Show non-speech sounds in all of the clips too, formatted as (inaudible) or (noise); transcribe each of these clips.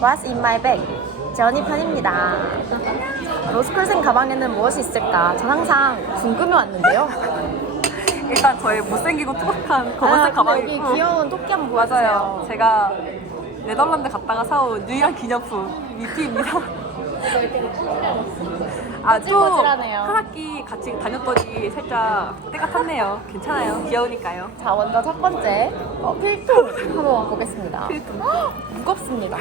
What's in my bag? 재원이 편입니다. 로스쿨생 가방에는 무엇이 있을까? 전 항상 궁금해 왔는데요. (laughs) 일단 저의 못생기고 투박한 아, 검은색 근데 가방이 여기 있고 귀여운 토끼 한번 맞아요. 보여주세요. 제가 네덜란드 갔다가 사온 유일한 기념품 미피입니다. 아주 꼬질꼬질하네요. 한 학기 같이 다녔더니 살짝 때가 탔네요. 괜찮아요. 귀여우니까요. 자, 먼저 첫 번째 어, 필통 한번 보겠습니다. 필통. 헉, 무겁습니다.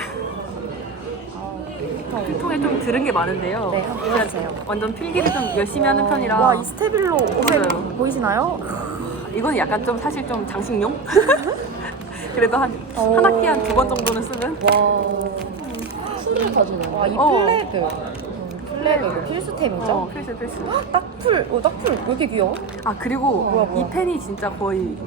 어, 필통. 필통에 좀 들은 게 많은데요. 네, 한번 보여주세요. 완전 필기를 좀 열심히 하는 편이라 와, 이 스테빌로 옷에 맞아요. 보이시나요? 이건 약간 좀 사실 좀 장식용? (laughs) 그래도 한, 오. 한 학기에 한두 번 정도는 쓰는? 와. 숨을 다 주네. 와, 이 어. 플래그. 음, 플래그 이거 필수템이죠? 어, 필수 필수. 딱풀, 어, 딱풀 왜 이렇게 귀여워? 아 그리고 뭐야, 뭐야. 이 펜이 진짜 거의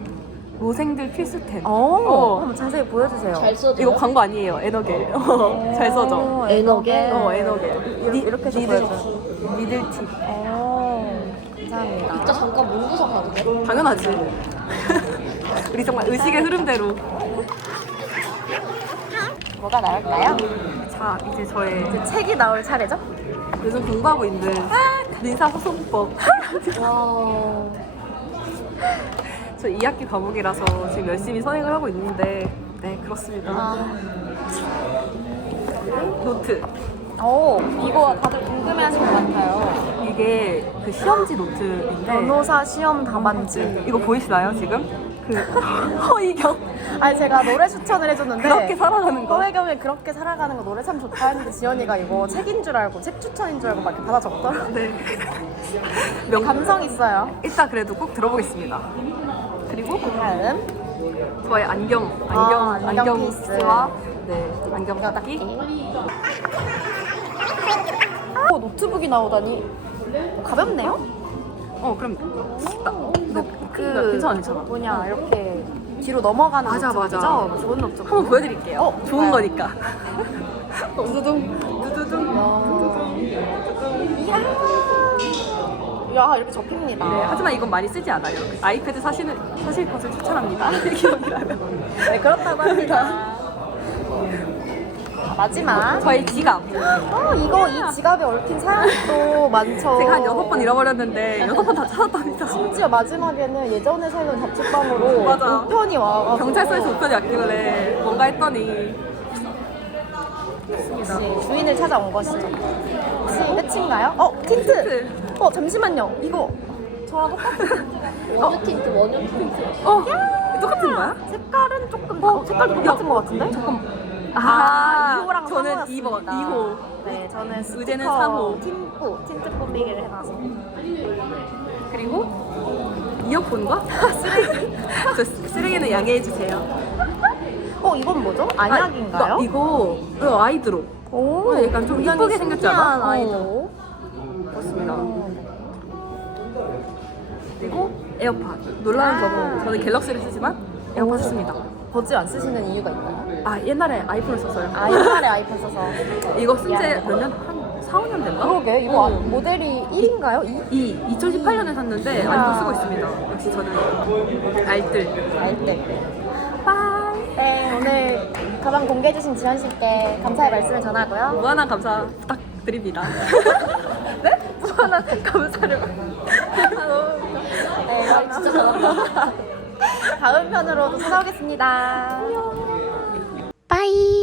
로생들 필수템. 어, 어. 한번 자세히 보여주세요. 써줘요? 이거 광고 아니에요. 에너겔. 어, (laughs) 잘 써져. 어, 에너겔? 어 에너겔. 이- 이렇게 니들 보여줘요. 니들 팁. 어, 감사합니다. 진짜 잠깐 문구석 가도 돼? 당연하지. (laughs) 우리 정말 의식의 흐름대로. 뭐가 나올까요? 자 이제 저의 이제 책이 나올 차례죠? 요즘 공부하고 있는 민사 소송법. (laughs) 와. (laughs) 저 2학기 과목이라서 지금 열심히 선행을 하고 있는데 네 그렇습니다. 아. 노트. 오, 이거 다들 궁금해하실 것 같아요. 이게 그 시험지 노트인데 변호사 시험 답안지. 이거 보이시나요 지금? 그 허이경 아니 제가 노래 추천을 해줬는데 그렇게 살아가는 거. 허혜경이 그렇게 살아가는 거 노래 참 좋다 했는데 지연이가 이거 책인 줄 알고 책 추천인 줄 알고 막 이렇게 받아 적더라고요. 네. 명 감성 있어요. 이따 그래도 꼭 들어보겠습니다. 그리고 다음 저의 안경, 아, 안경, 안경 안경 케이스. 케이스와 네 안경 이거 닦기. 오 노트북이 나오다니 가볍네요? 어 그럼 나, 네, 그 괜찮아 괜찮아. 뭐냐 이렇게 뒤로 넘어가는 맞아? 맞아. 좋은 노트북. 한번 보여드릴게요. 어, 좋은 좋아요. 거니까. 두두둥 두두둥. 야 이렇게 접힙니다. 네, 하지만 이건 많이 쓰지 않아요. 아이패드 사시는 사실 것을 추천합니다. (laughs) (laughs) 기억이라면. 네 그렇다고 합니다. 마지막. 저의 지갑. 어 이거 이 지갑에 얽힌 사연이 또 많죠. 제가 한 여섯 번 잃어버렸는데 여섯 번 다 찾았답니다. 심지어 마지막에는 예전에 살던 자취방으로 맞아. 우편이 와가지고 경찰서에서 우편이 왔길래 뭔가 했더니 역시 주인을 찾아온 것이죠. 혹시 끝인가요? 어 틴트. 틴트. 어 잠시만요. 이거 저랑 똑같은. 원유 틴트, 원유 틴트. 어 똑같은 거야? 색깔은 조금 어, 색깔도 똑같은 것 같은데? 잠깐. 아, 2호랑 저는 3호였습니다. 2번, 2호. 네, 저는 스티커 의제는 3호. 틴트, 틴트 뽀미기를 해놔서. 그리고 이어폰과 쓰레기. (laughs) 저 쓰레기는 양해해 주세요. 어, 이건 뭐죠? 안약인가요? 아, 이거 어, 아이드롭. 오, 어, 약간 좀 이쁘게 생겼지 않아? 어. 아이도. 그렇습니다. 그리고 에어팟. 놀라운 아. 점은 저는 갤럭시를 쓰지만 에어팟 씁니다. 버즈 안 쓰시는 이유가 있나요? 아 옛날에 아이폰을 썼어요. 아, 옛날에 아이폰 써서. (laughs) 이거 쓴 지 몇 년? 한 4, 5년 됐나? 그러게, 이거 응. 모델이 1인가요? 2? 이 2018년에 샀는데 아직도 쓰고 있습니다. 역시 저는 알뜰. 알때. 빠이. 네, 오늘 가방 공개해주신 지현 씨께 감사의 말씀을 전하고요. 무한한 감사 부탁드립니다. (laughs) 네? 무한한 감사를. (laughs) 네, 그러면 다 다음 편으로 찾아오겠습니다. 안녕. 빠이.